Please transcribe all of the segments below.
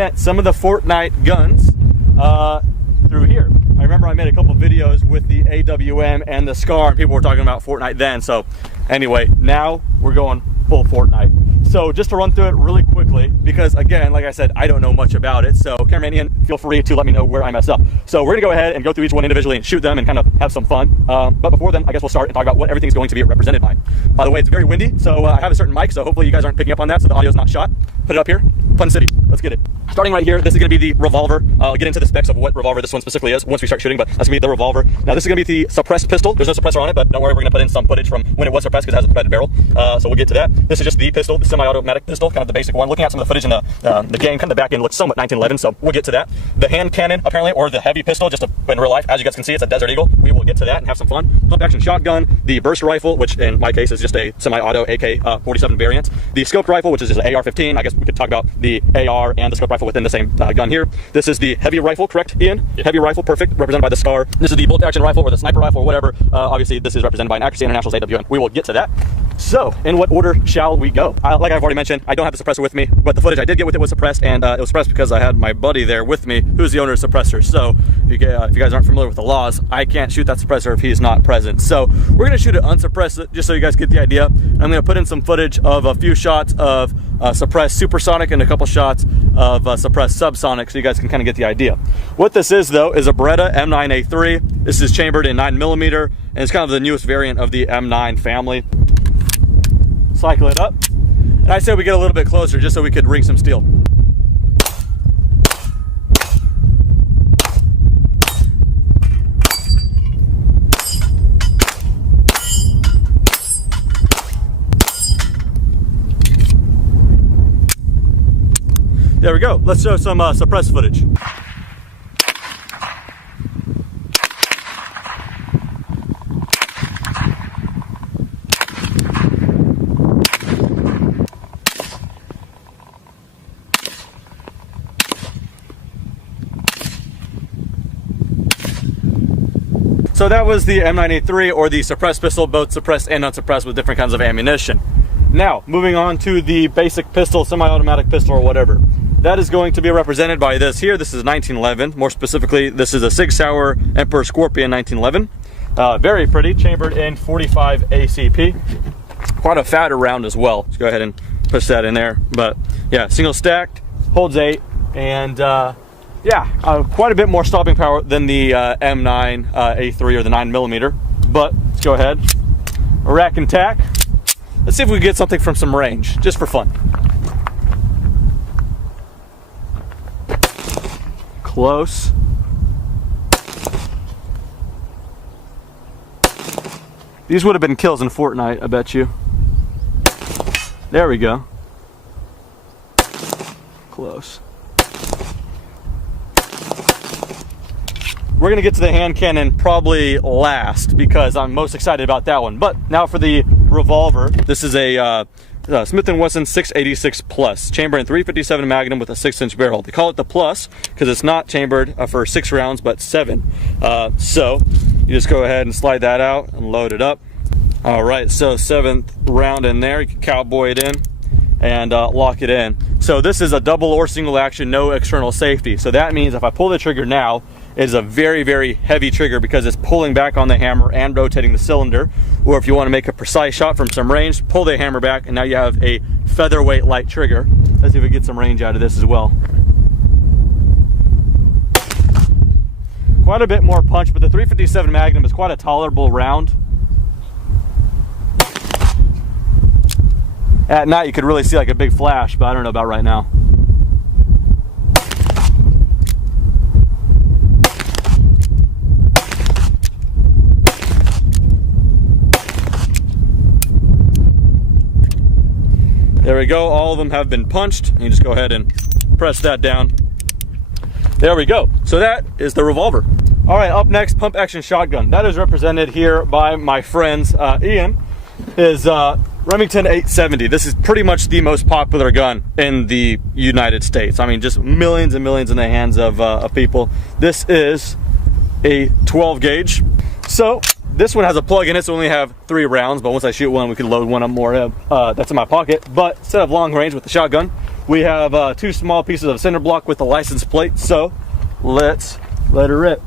represent some of the Fortnite guns through here. I remember I made a couple videos with the AWM and the SCAR, and people were talking about Fortnite then. So anyway, now we're going full Fortnite. So just to run through it really quickly, because again, like I said, I don't know much about it. So cameraman Ian, feel free to let me know where I messed up. So we're gonna go ahead and go through each one individually and shoot them and kind of have some fun. But before then, I guess we'll start and talk about what everything's going to be represented by. By the way, it's very windy, so I have a certain mic, so hopefully you guys aren't picking up on that, so the audio's not shot. Put it up here. Fun City. Let's get it. Starting right here, this is going to be the revolver. I'll get into the specs of what revolver this one specifically is once we start shooting, but that's going to be the revolver. Now this is going to be the suppressed pistol. There's no suppressor on it, but don't worry, we're going to put in some footage from when it was suppressed because it has a threaded barrel. So we'll get to that. This is just the pistol, the semi-automatic pistol, kind of the basic one. Looking at some of the footage in the game, kind of the back end looks somewhat 1911, so we'll get to that. The hand cannon, apparently, or the heavy pistol, just in real life, as you guys can see, it's a Desert Eagle. We will get to that and have some fun. Pump action shotgun, the burst rifle, which in my case is just a semi-auto AK-47 variant. The scoped rifle, which is just an AR-15. I guess we could talk about the AR and the scoped rifle within the same gun here. This is the heavy rifle, correct, Ian? Yeah. Heavy rifle, perfect, represented by the SCAR. This is the bolt action rifle or the sniper rifle or whatever. Obviously, this is represented by an Accuracy International's AWM. We will get to that. So, in what order shall we go? Like I've already mentioned, I don't have the suppressor with me, but the footage I did get with it was suppressed, and it was suppressed because I had my buddy there with me, who's the owner of the suppressor. So, if you guys aren't familiar with the laws, I can't shoot that suppressor if he's not present. So, we're going to shoot it unsuppressed, just so you guys get the idea. I'm going to put in some footage of a few shots of suppressed supersonic and a couple shots of suppressed subsonic, so you guys can kind of get the idea. What this is, though, is a Beretta M9A3. This is chambered in 9mm, and it's kind of the newest variant of the M9 family. Cycle it up, and I said we get a little bit closer just so we could ring some steel. There we go. Let's show some suppressed footage. So that was the M9A3, or the suppressed pistol, both suppressed and unsuppressed with different kinds of ammunition. Now, moving on to the basic pistol, semi-automatic pistol or whatever. That is going to be represented by this here. This is 1911. More specifically, this is a Sig Sauer Emperor Scorpion 1911. Very pretty, chambered in 45 ACP. Quite a fatter round as well. Let's go ahead and push that in there. But yeah, single stacked, holds 8, and yeah, quite a bit more stopping power than the M9 A3 or the 9mm. But let's go ahead, rack and tack. Let's see if we can get something from some range, just for fun. Close. These would have been kills in Fortnite, I bet you. There we go. Close. We're going to get to the hand cannon probably last because I'm most excited about that one. But now for the revolver. This is a Smith & Wesson 686 Plus, chamber in 357 Magnum with a 6-inch barrel. They call it the Plus because it's not chambered for 6 rounds but 7. So you just go ahead and slide that out and load it up. All right, so 7th round in there. You can cowboy it in and lock it in. So this is a double or single action, no external safety. So that means if I pull the trigger now, it is a very, very heavy trigger because it's pulling back on the hammer and rotating the cylinder. Or if you want to make a precise shot from some range, pull the hammer back and now you have a featherweight light trigger. Let's see if we get some range out of this as well. Quite a bit more punch, but the 357 Magnum is quite a tolerable round. At night you could really see like a big flash, but I don't know about right now. There we go, all of them have been punched. And you just go ahead and press that down. There we go. So that is the revolver. All right, up next, pump action shotgun. That is represented here by my friends. Ian is Remington 870. This is pretty much the most popular gun in the United States. I mean, just millions and millions in the hands of people. This is a 12 gauge. So this one has a plug in it, so we only have 3 rounds, but once I shoot one, we can load one up more that's in my pocket. But instead of long range with the shotgun, We have 2 small pieces of cinder block with the license plate, so let's let her rip.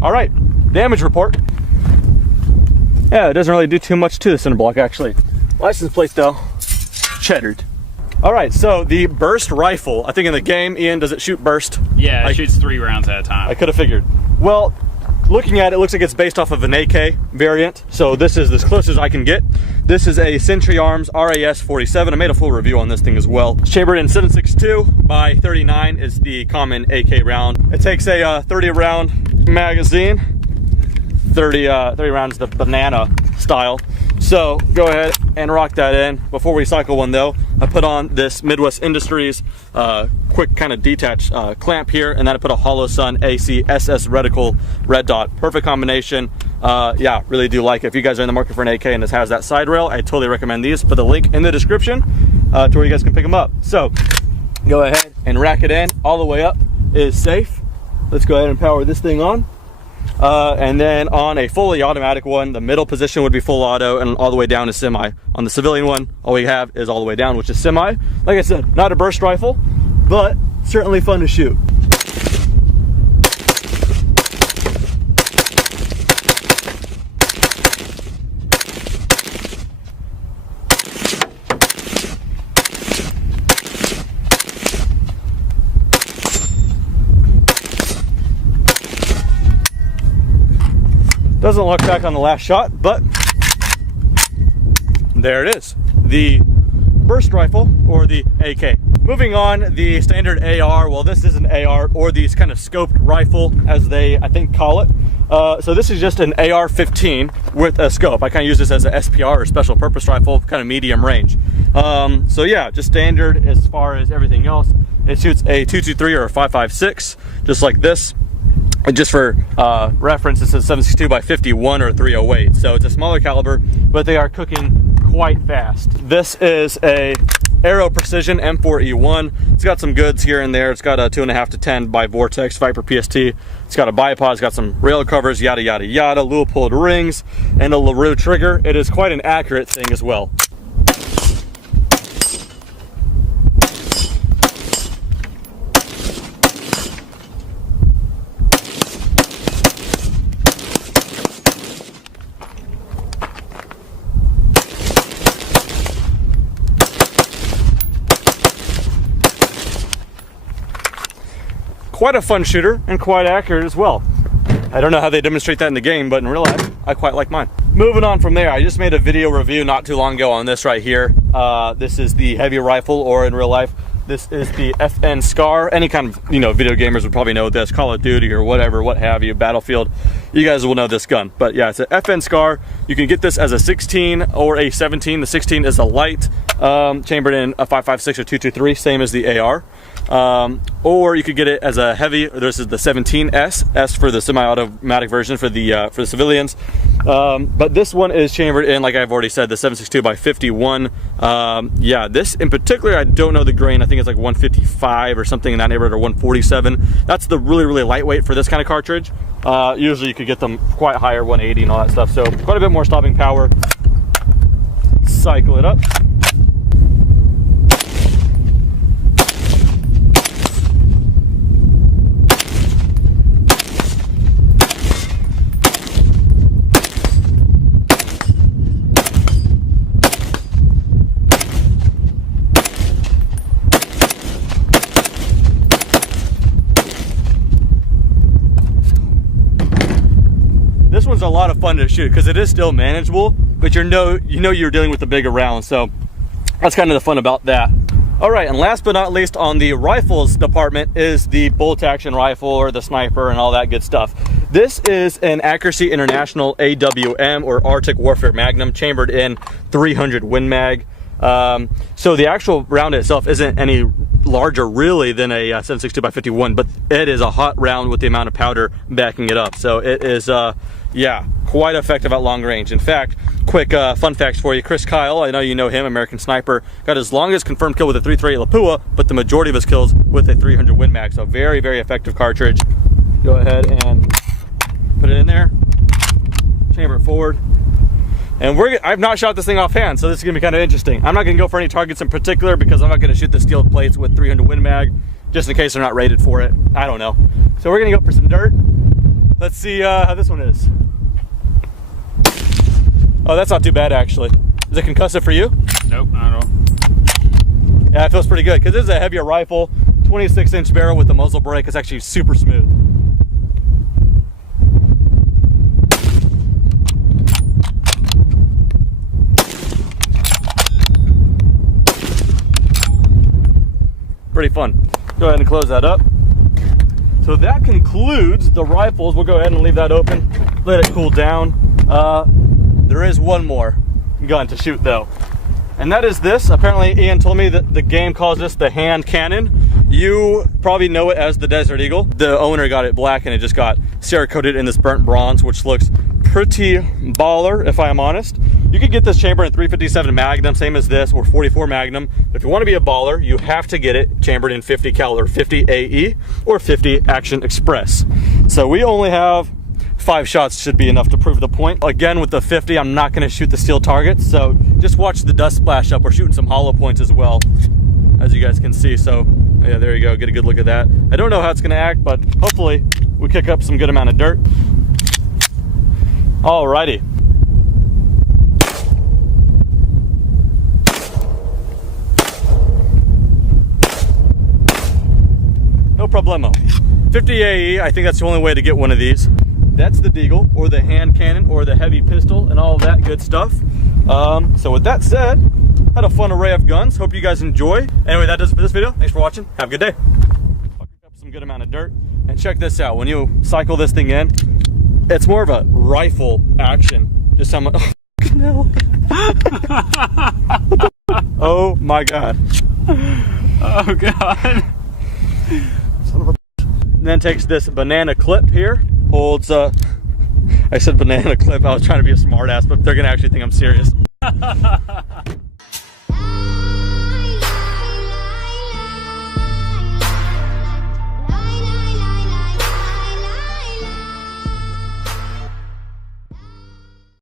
All right, damage report. Yeah, it doesn't really do too much to the cinder block, actually. License plate though, cheddared. All right, so the burst rifle, I think in the game, Ian, does it shoot burst? Yeah, it shoots 3 rounds at a time. I could have figured. Well, looking at it, looks like it's based off of an AK variant, so this is as close as I can get. This is a Century Arms RAS 47. I made a full review on this thing as well. Chambered in 7.62 by 39 is the common AK round. It takes a 30 round magazine, 30 rounds the banana style. So go ahead and rock that in. Before we cycle one though, I put on this Midwest Industries quick kind of detached clamp here, and then I put a Holosun AC SS reticle red dot. Perfect combination. Yeah, really do like it. If you guys are in the market for an AK and this has that side rail, I totally recommend these. Put the link in the description to where you guys can pick them up. So go ahead and rack it in. All the way up is safe. Let's go ahead and power this thing on. And then on a fully automatic one, the middle position would be full auto, and all the way down is semi. On the civilian one, all we have is all the way down, which is semi. Like I said, not a burst rifle, but certainly fun to shoot. Doesn't look back on the last shot, but there it is. The burst rifle, or the AK. Moving on, the standard AR. Well, this is an AR, or these kind of scoped rifle, as they, I think, call it. So this is just an AR-15 with a scope. I kind of use this as a SPR, or special purpose rifle, kind of medium range. So yeah, just standard as far as everything else. It shoots a 223 or a 5.56, just like this. And just for reference, this is 7.62 by 51 or 308. So it's a smaller caliber, but they are cooking quite fast. This is a Aero Precision M4E1. It's got some goods here and there. It's got a 2.5 to 10 by Vortex Viper PST. It's got a bipod. It's got some rail covers, yada yada yada, Leupold rings, and a LaRue trigger. It is quite an accurate thing as well. Quite a fun shooter and quite accurate as well. I don't know how they demonstrate that in the game, but in real life, I quite like mine. Moving on from there, I just made a video review not too long ago on this right here. This is the heavy rifle, or in real life, this is the FN Scar. Any kind of, video gamers would probably know this, Call of Duty or whatever, what have you, Battlefield. You guys will know this gun. But yeah, it's an FN Scar. You can get this as a 16 or a 17. The 16 is a light, chambered in a 5.56 or 223, same as the AR. Or you could get it as a heavy. This is the 17S, S for the semi-automatic version for the civilians. But this one is chambered in, like I've already said, the 7.62 by 51. Yeah, this in particular, I don't know the grain. I think it's like 155 or something in that neighborhood, or 147. That's the really lightweight for this kind of cartridge. Usually you could get them quite higher, 180 and all that stuff. So quite a bit more stopping power. Cycle it up. This one's a lot of fun to shoot because it is still manageable, but you're dealing with the bigger round, so that's kind of the fun about that. All right, and last but not least on the rifles department is the bolt action rifle, or the sniper, and all that good stuff. This is an Accuracy International AWM, or Arctic Warfare Magnum, chambered in 300 Win Mag. So the actual round itself isn't any larger really than a 7.62 by 51, but it is a hot round with the amount of powder backing it up. So it is, yeah, quite effective at long range. In fact, quick fun facts for you. Chris Kyle, I know you know him, American sniper, got his longest confirmed kill with a 338 Lapua, but the majority of his kills with a 300 Win Mag. So very effective cartridge. Go ahead and put it in there, chamber it forward. And I've not shot this thing offhand, so this is gonna be kind of interesting. I'm not gonna go for any targets in particular because I'm not gonna shoot the steel plates with 300 Win Mag, just in case they're not rated for it. I don't know. So we're gonna go for some dirt. Let's see how this one is. Oh, that's not too bad actually. Is it concussive for you? Nope, not at all. Yeah, it feels pretty good because this is a heavier rifle, 26-inch barrel with the muzzle brake. It's actually super smooth. Pretty fun. Go ahead and close that up. So that concludes the rifles. We'll go ahead and leave that open, let it cool down. There is one more gun to shoot though, and that is this. Apparently Ian told me that the game calls this the hand cannon. You probably know it as the Desert Eagle. The owner got it black and it just got Cerakoted in this burnt bronze, which looks pretty baller if I am honest. You could get this chamber in 357 Magnum, same as this, or 44 Magnum. But if you want to be a baller, you have to get it chambered in 50 caliber, 50 AE or 50 Action Express. So we only have 5 shots, should be enough to prove the point. Again, with the 50, I'm not going to shoot the steel targets, so just watch the dust splash up. We're shooting some hollow points as well, as you guys can see. So yeah, there you go, get a good look at that. I don't know how it's going to act, but hopefully we kick up some good amount of dirt. Alrighty. No problemo. 50 AE, I think that's the only way to get one of these. That's the Deagle, or the hand cannon, or the heavy pistol, and all that good stuff. So with that said, had a fun array of guns. Hope you guys enjoy. Anyway, that does it for this video. Thanks for watching. Have a good day. I'll pick up some good amount of dirt. And check this out. When you cycle this thing in, it's more of a rifle action. Just how much. Oh, no. Oh my god. Oh god. Son of a. And then takes this banana clip here. Holds I said banana clip. I was trying to be a smart ass, but they're gonna actually think I'm serious.